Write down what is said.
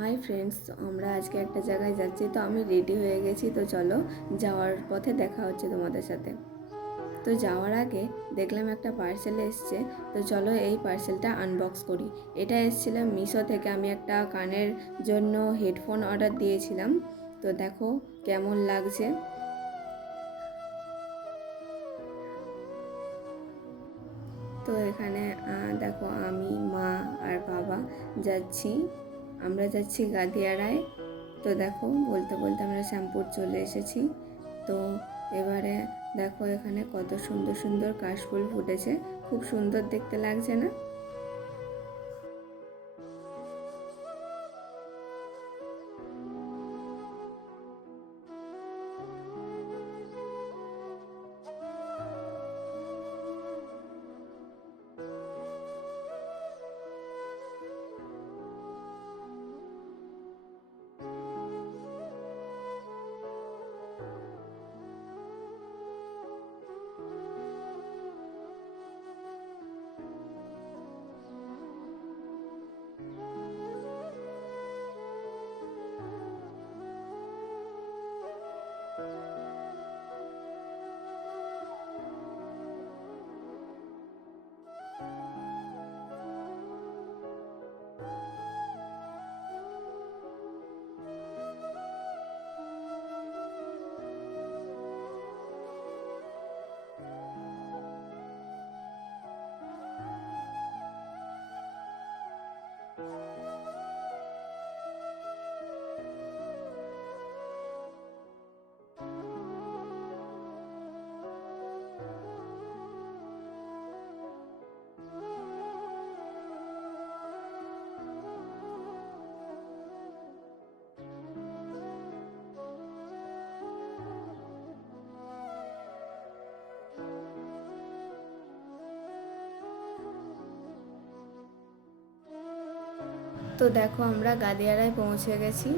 Hi friends, আমরা আজকে একটা জায়গায় যাচ্ছি। তো আমি রেডি হয়ে গেছি। তো চলো, যাওয়ার পথে দেখা হচ্ছে তোমাদের সাথে। তো যাওয়ার আগে দেখলাম একটা পার্সেল এসছে। তো চলো এই পার্সেলটা আনবক্স করি। এটা এসেছিল মিশো থেকে। আমি একটা কানের জন্য হেডফোন অর্ডার দিয়েছিলাম। তো দেখো কেমন লাগছে। তো এখানে দেখো আমি, মা আর বাবা যাচ্ছি। আমরা যাচ্ছি গাদিয়ারায়। তো দেখো বলতে বলতে আমরা শ্যামপুর চলে এসেছি। তো এবারে দেখো এখানে কত সুন্দর সুন্দর কাশফুল ফুটেছে। খুব সুন্দর দেখতে লাগছে না? তো দেখো আমরা গাদিয়ারায় পৌঁছে গেছি।